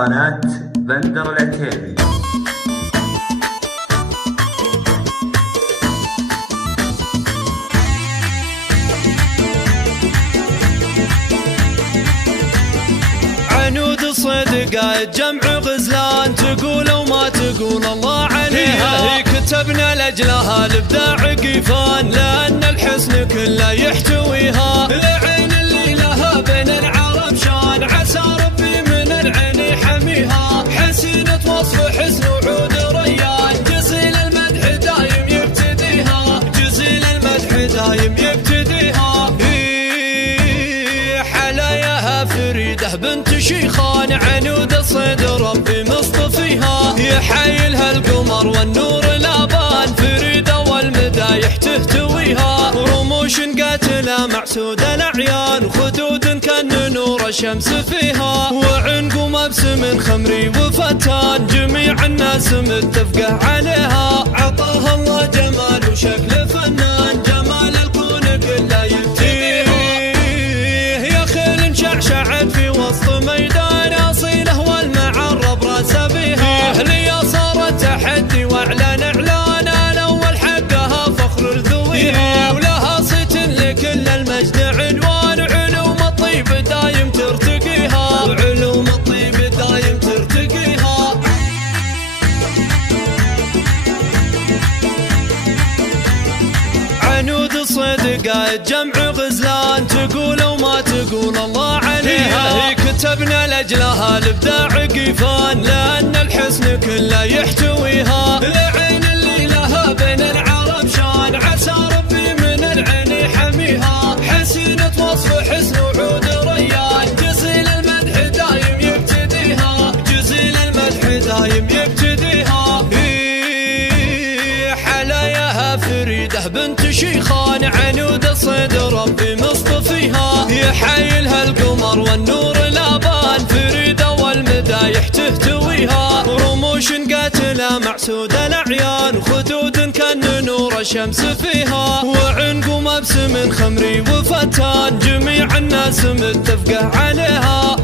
قناة بندر العتيبي. عنود صدقة جمع غزلان، تقول وما تقول الله عليها. كتبنا لأجلها الإبداع قيفان، لأن الحسن كله يحتويها. العين اللي لها بين العرب شان، عسى ربي من العين يحميها. حسينة وصف حسن وعود ريان، جزيل المدح دايم يبتديها. جزيل المدح دايم يبتديها. حلاياها فريدة بنت شيخان، عنود صيد ربي مصطفيها. يحايلها القمر والنور لابان، فريدة والمدايح تهتويها. رموش قاتلة معسود الأعيان، خدود كان نور الشمس فيها. وعنق مبسم خمري وفتان، جميع الناس متفقة عليها. عطاها الله جمال وشكل فنان، جمال الكون كله يبتديها. شعشعت في وسط ميدان، أصيله والمعرب راس بها. لي صارت تحدي واعلان اعلان، الاول حقها فخر الذويها. ولها صيت لكل المجد عنوان، علوم الطيب دايم ترتقيها. علوم الطيب دايم ترتقيها. عنود صدقة جمع غزلان، تقول وما تقول الله عليها. كتبنا لأجلها الإبداع قيفان، لأن الحسن كله يحتويها. العين اللي لها بين العرب شان، عسى ربي من العين يحميها. حسينة وصف حسن وعود ريان، جزيل المدح دايم يبتديها. جزيل المدح دايم يبتديها. حلاياها فريدة بنت شيخان، عنود صيد ربي مصطفيها. يحايلها القمر والنور لابان، فريدة والمدايح تهتويها. رموش قاتلة معسود الأعيان، خدود كان نور الشمس فيها. وعنق مبسم خمري وفتان، جميع الناس متفقة عليها.